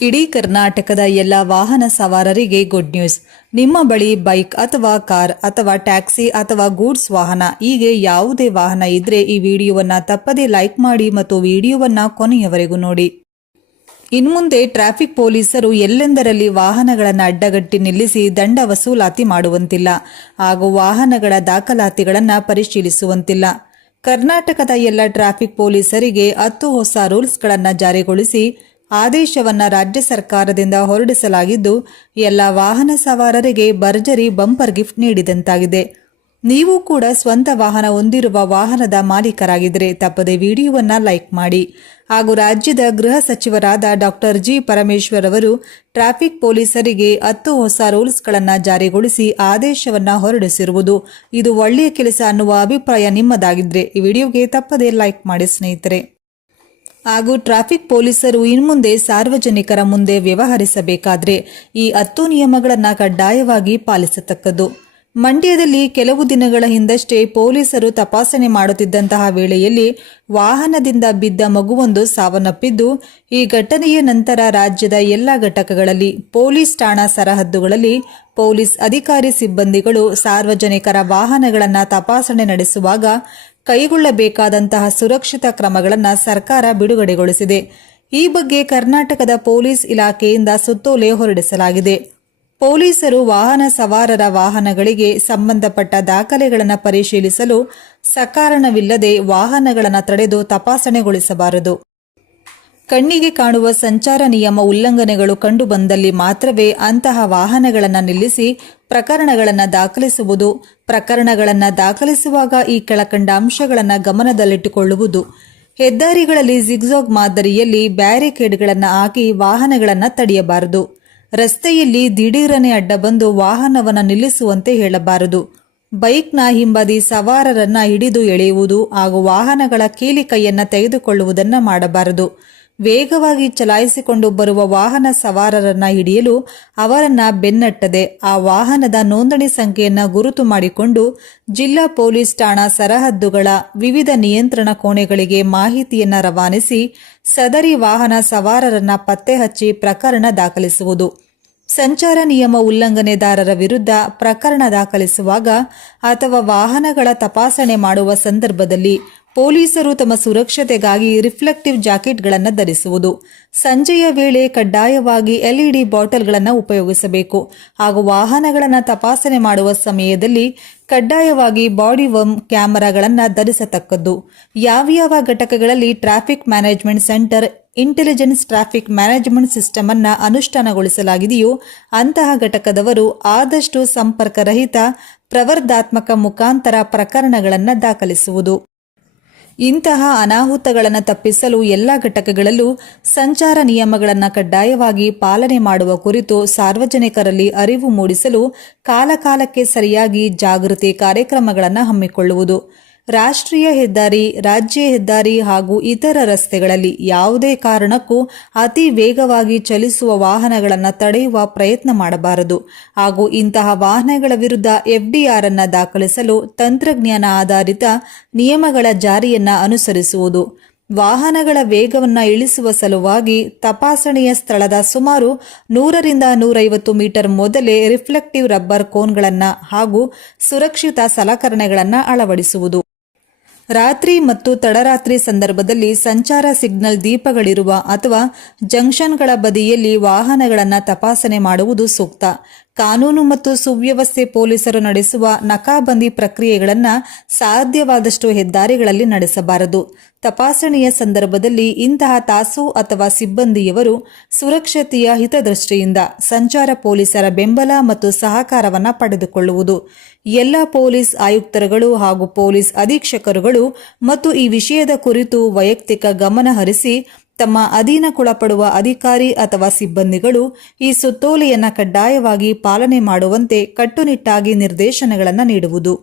ಇಡೀ ಕರ್ನಾಟಕದ ಎಲ್ಲ ವಾಹನ ಸವಾರರಿಗೆ ಗುಡ್ ನ್ಯೂಸ್ ನಿಮ್ಮ ಬಳಿ ಬೈಕ್ ಅಥವಾ ಕಾರ್ ಅಥವಾ ಟ್ಯಾಕ್ಸಿ ಅಥವಾ ಗೂಡ್ಸ್ ವಾಹನ. ಹೀಗೆ ಯಾವುದೇ ವಾಹನ ಇದ್ರೆ ಈ ವಿಡಿಯೋವನ್ನ ತಪ್ಪದೇ ಲೈಕ್ ಮಾಡಿ ಮತ್ತು ವಿಡಿಯೋವನ್ನ ಕೊನೆಯವರೆಗೂ ನೋಡಿ. ಇನ್ಮುಂದೆ ಟ್ರಾಫಿಕ್ ಪೊಲೀಸರು ಎಲ್ಲೆಂದರಲ್ಲಿ ವಾಹನಗಳನ್ನು ಅಡ್ಡಗಟ್ಟಿ ನಿಲ್ಲಿಸಿ ದಂಡ ವಸೂಲಾತಿ ಮಾಡುವಂತಿಲ್ಲ. ಹಾಗೂ ವಾಹನಗಳ ದಾಖಲಾತಿಗಳನ್ನು ಪರಿಶೀಲಿಸುವಂತಿಲ್ಲ. ಕರ್ನಾಟಕದ ಎಲ್ಲ ಟ್ರಾಫಿಕ್ ಪೊಲೀಸರಿಗೆ ಹತ್ತು ಹೊಸ ರೂಲ್ಸ್ಗಳನ್ನು ಜಾರಿಗೊಳಿಸಿ ಆದೇಶವನ್ನ ರಾಜ್ಯ ಸರ್ಕಾರದಿಂದ ಹೊರಡಿಸಲಾಗಿದ್ದು, ಎಲ್ಲ ವಾಹನ ಸವಾರರಿಗೆ ಭರ್ಜರಿ ಬಂಪರ್ ಗಿಫ್ಟ್ ನೀಡಿದಂತಾಗಿದೆ. ನೀವು ಕೂಡ ಸ್ವಂತ ವಾಹನ ಹೊಂದಿರುವ ವಾಹನದ ಮಾಲೀಕರಾಗಿದ್ದರೆ ತಪ್ಪದೆ ವಿಡಿಯೋವನ್ನ ಲೈಕ್ ಮಾಡಿ. ಹಾಗೂ ರಾಜ್ಯದ ಗೃಹ ಸಚಿವರಾದ ಡಾಕ್ಟರ್ ಜಿ ಪರಮೇಶ್ವರ್ ಅವರು ಟ್ರಾಫಿಕ್ ಪೊಲೀಸರಿಗೆ ಹತ್ತು ಹೊಸ ರೂಲ್ಸ್ಗಳನ್ನು ಜಾರಿಗೊಳಿಸಿ ಆದೇಶವನ್ನ ಹೊರಡಿಸಿರುವುದು ಇದು ಒಳ್ಳೆಯ ಕೆಲಸ ಅನ್ನುವ ಅಭಿಪ್ರಾಯ ನಿಮ್ಮದಾಗಿದ್ದರೆ ಈ ವಿಡಿಯೋಗೆ ತಪ್ಪದೆ ಲೈಕ್ ಮಾಡಿ ಸ್ನೇಹಿತರೆ. ಹಾಗೂ ಟ್ರಾಫಿಕ್ ಪೊಲೀಸರು ಇನ್ಮುಂದೆ ಸಾರ್ವಜನಿಕರ ಮುಂದೆ ವ್ಯವಹರಿಸಬೇಕಾದ್ರೆ ಈ ಹತ್ತು ನಿಯಮಗಳನ್ನು ಕಡ್ಡಾಯವಾಗಿ ಪಾಲಿಸತಕ್ಕದ್ದು. ಮಂಡ್ಯದಲ್ಲಿ ಕೆಲವು ದಿನಗಳ ಹಿಂದಷ್ಟೇ ಪೊಲೀಸರು ತಪಾಸಣೆ ಮಾಡುತ್ತಿದ್ದಂತಹ ವೇಳೆಯಲ್ಲಿ ವಾಹನದಿಂದ ಬಿದ್ದ ಮಗುವೊಂದು ಸಾವನ್ನಪ್ಪಿದ್ದು, ಈ ಘಟನೆಯ ನಂತರ ರಾಜ್ಯದ ಎಲ್ಲ ಘಟಕಗಳಲ್ಲಿ ಪೊಲೀಸ್ ಠಾಣಾ ಸರಹದ್ದುಗಳಲ್ಲಿ ಪೊಲೀಸ್ ಅಧಿಕಾರಿ ಸಿಬ್ಬಂದಿಗಳು ಸಾರ್ವಜನಿಕರ ವಾಹನಗಳನ್ನು ತಪಾಸಣೆ ನಡೆಸುವಾಗ ಕೈಗೊಳ್ಳಬೇಕಾದಂತಹ ಸುರಕ್ಷಿತ ಕ್ರಮಗಳನ್ನು ಸರ್ಕಾರ ಬಿಡುಗಡೆಗೊಳಿಸಿದೆ. ಈ ಬಗ್ಗೆ ಕರ್ನಾಟಕದ ಪೊಲೀಸ್ ಇಲಾಖೆಯಿಂದ ಸುತ್ತೋಲೆ ಹೊರಡಿಸಲಾಗಿದೆ. ಪೊಲೀಸರು ವಾಹನ ಸವಾರರ ವಾಹನಗಳಿಗೆ ಸಂಬಂಧಪಟ್ಟ ದಾಖಲೆಗಳನ್ನು ಪರಿಶೀಲಿಸಲು ಸಕಾರಣವಿಲ್ಲದೆ ವಾಹನಗಳನ್ನು ತಡೆದು ತಪಾಸಣೆಗೊಳಿಸಬಾರದು. ಕಣ್ಣಿಗೆ ಕಾಣುವ ಸಂಚಾರ ನಿಯಮ ಉಲ್ಲಂಘನೆಗಳು ಕಂಡುಬಂದಲ್ಲಿ ಮಾತ್ರವೇ ಅಂತಹ ವಾಹನಗಳನ್ನು ನಿಲ್ಲಿಸಿ ಪ್ರಕರಣಗಳನ್ನು ದಾಖಲಿಸುವುದು, ಪ್ರಕರಣಗಳನ್ನು ದಾಖಲಿಸುವಾಗ ಈ ಕೆಳಕಂಡ ಅಂಶಗಳನ್ನು ಗಮನದಲ್ಲಿಟ್ಟುಕೊಳ್ಳುವುದು. ಹೆದ್ದಾರಿಗಳಲ್ಲಿ ಜಿಗ್ಜಾಗ್ ಮಾದರಿಯಲ್ಲಿ ಬ್ಯಾರಿಕೇಡ್ಗಳನ್ನು ಹಾಕಿ ವಾಹನಗಳನ್ನು ತಡೆಯಬಾರದು. ರಸ್ತೆಯಲ್ಲಿ ದಿಢೀರನೆ ಅಡ್ಡ ಬಂದು ವಾಹನವನ್ನು ನಿಲ್ಲಿಸುವಂತೆ ಹೇಳಬಾರದು. ಬೈಕ್ನ ಹಿಂಬದಿ ಸವಾರರನ್ನ ಹಿಡಿದು ಎಳೆಯುವುದು ಹಾಗೂ ವಾಹನಗಳ ಕೀಲಿ ಕೈಯನ್ನು ತೆಗೆದುಕೊಳ್ಳುವುದನ್ನು ಮಾಡಬಾರದು. ವೇಗವಾಗಿ ಚಲಾಯಿಸಿಕೊಂಡು ಬರುವ ವಾಹನ ಸವಾರರನ್ನ ಹಿಡಿಯಲು ಅವರನ್ನ ಬೆನ್ನಟ್ಟದೆ ಆ ವಾಹನದ ನೋಂದಣಿ ಸಂಖ್ಯೆಯನ್ನ ಗುರುತು ಮಾಡಿಕೊಂಡು ಜಿಲ್ಲಾ ಪೊಲೀಸ್ ಠಾಣಾ ಸರಹದ್ದುಗಳ ವಿವಿಧ ನಿಯಂತ್ರಣ ಕೋಣೆಗಳಿಗೆ ಮಾಹಿತಿಯನ್ನ ರವಾನಿಸಿ ಸದರಿ ವಾಹನ ಸವಾರರನ್ನ ಪತ್ತೆ ಹಚ್ಚಿ ಪ್ರಕರಣ ದಾಖಲಿಸುವುದು. ಸಂಚಾರ ನಿಯಮ ಉಲ್ಲಂಘನೆದಾರರ ವಿರುದ್ಧ ಪ್ರಕರಣ ದಾಖಲಿಸುವಾಗ ಅಥವಾ ವಾಹನಗಳ ತಪಾಸಣೆ ಮಾಡುವ ಸಂದರ್ಭದಲ್ಲಿ ಪೊಲೀಸರು ತಮ್ಮ ಸುರಕ್ಷತೆಗಾಗಿ ರಿಫ್ಲೆಕ್ಟಿವ್ ಜಾಕೆಟ್ಗಳನ್ನು ಧರಿಸುವುದು. ಸಂಜೆಯ ವೇಳೆ ಕಡ್ಡಾಯವಾಗಿ ಎಲ್ಇಡಿ ಬಾಟಲ್ಗಳನ್ನು ಉಪಯೋಗಿಸಬೇಕು. ಹಾಗೂ ವಾಹನಗಳನ್ನು ತಪಾಸಣೆ ಮಾಡುವ ಸಮಯದಲ್ಲಿ ಕಡ್ಡಾಯವಾಗಿ ಬಾಡಿ ವಮ್ ಕ್ಯಾಮೆರಾಗಳನ್ನು ಧರಿಸತಕ್ಕದ್ದು. ಯಾವ್ಯಾವ ಘಟಕಗಳಲ್ಲಿ traffic management center, intelligence traffic management system ಅನ್ನ ಅನುಷ್ಠಾನಗೊಳಿಸಲಾಗಿದೆಯೋ ಅಂತಹ ಘಟಕದವರು ಆದಷ್ಟು ಸಂಪರ್ಕರಹಿತ, ಪ್ರವರ್ಧಾತ್ಮಕ ಮುಖಾಂತರ ಪ್ರಕರಣಗಳನ್ನು ದಾಖಲಿಸುವುದು. ಇಂತಹ ಅನಾಹುತಗಳನ್ನು ತಪ್ಪಿಸಲು ಎಲ್ಲ ಘಟಕಗಳಲ್ಲೂ ಸಂಚಾರ ನಿಯಮಗಳನ್ನು ಕಡ್ಡಾಯವಾಗಿ ಪಾಲನೆ ಮಾಡುವ ಕುರಿತು ಸಾರ್ವಜನಿಕರಲ್ಲಿ ಅರಿವು ಮೂಡಿಸಲು ಕಾಲಕಾಲಕ್ಕೆ ಸರಿಯಾಗಿ ಜಾಗೃತಿ ಕಾರ್ಯಕ್ರಮಗಳನ್ನು ಹಮ್ಮಿಕೊಳ್ಳುವುದು. ರಾಷ್ಟ್ರೀಯ ಹೆದ್ದಾರಿ, ರಾಜ್ಯ ಹೆದ್ದಾರಿ ಹಾಗೂ ಇತರ ರಸ್ತೆಗಳಲ್ಲಿ ಯಾವುದೇ ಕಾರಣಕ್ಕೂ ಅತಿ ವೇಗವಾಗಿ ಚಲಿಸುವ ವಾಹನಗಳನ್ನು ತಡೆಯುವ ಪ್ರಯತ್ನ ಮಾಡಬಾರದು. ಹಾಗೂ ಇಂತಹ ವಾಹನಗಳ ವಿರುದ್ಧ ಎಫ್ಡಿಆರ್ ಅನ್ನು ದಾಖಲಿಸಲು ತಂತ್ರಜ್ಞಾನ ಆಧಾರಿತ ನಿಯಮಗಳ ಜಾರಿಯನ್ನ ಅನುಸರಿಸುವುದು. ವಾಹನಗಳ ವೇಗವನ್ನು ಇಳಿಸುವ ಸಲುವಾಗಿ ತಪಾಸಣೆಯ ಸ್ಥಳದ ಸುಮಾರು ನೂರರಿಂದ ನೂರೈವತ್ತು ಮೀಟರ್ ಮೊದಲೇ ರಿಫ್ಲೆಕ್ಟಿವ್ ರಬ್ಬರ್ ಕೋನ್ಗಳನ್ನು ಹಾಗೂ ಸುರಕ್ಷಿತ ಸಲಕರಣೆಗಳನ್ನು ಅಳವಡಿಸುವುದು. ರಾತ್ರಿ ಮತ್ತು ತಡರಾತ್ರಿ ಸಂದರ್ಭದಲ್ಲಿ ಸಂಚಾರ ಸಿಗ್ನಲ್ ದೀಪಗಳಿರುವ ಅಥವಾ ಜಂಕ್ಷನ್ಗಳ ಬದಿಯಲ್ಲಿ ವಾಹನಗಳನ್ನು ತಪಾಸಣೆ ಮಾಡುವುದು ಸೂಕ್ತ. ಕಾನೂನು ಮತ್ತು ಸುವ್ಯವಸ್ಥೆ ಪೊಲೀಸರು ನಡೆಸುವ ನಕಾಬಂದಿ ಪ್ರಕ್ರಿಯೆಗಳನ್ನು ಸಾಧ್ಯವಾದಷ್ಟು ಹೆದ್ದಾರಿಗಳಲ್ಲಿ ನಡೆಸಬಾರದು. ತಪಾಸಣೆಯ ಸಂದರ್ಭದಲ್ಲಿ ಇಂತಹ ತಾಸು ಅಥವಾ ಸಿಬ್ಬಂದಿಯವರು ಸುರಕ್ಷತೆಯ ಹಿತದೃಷ್ಟಿಯಿಂದ ಸಂಚಾರ ಪೊಲೀಸರ ಬೆಂಬಲ ಮತ್ತು ಸಹಕಾರವನ್ನು ಪಡೆದುಕೊಳ್ಳುವುದು. ಎಲ್ಲ ಪೊಲೀಸ್ ಆಯುಕ್ತರುಗಳು ಹಾಗೂ ಪೊಲೀಸ್ ಅಧೀಕ್ಷಕರುಗಳು ಮತ್ತು ಈ ವಿಷಯದ ಕುರಿತು ವೈಯಕ್ತಿಕ ಗಮನ ಹರಿಸಿ ತಮ್ಮ ಅಧೀನಕ್ಕೊಳಪಡುವ ಅಧಿಕಾರಿ ಅಥವಾ ಸಿಬ್ಬಂದಿಗಳು ಈ ಸುತ್ತೋಲೆಯನ್ನು ಕಡ್ಡಾಯವಾಗಿ ಪಾಲನೆ ಮಾಡುವಂತೆ ಕಟ್ಟುನಿಟ್ಟಾಗಿ ನಿರ್ದೇಶನಗಳನ್ನು ನೀಡುವುದು.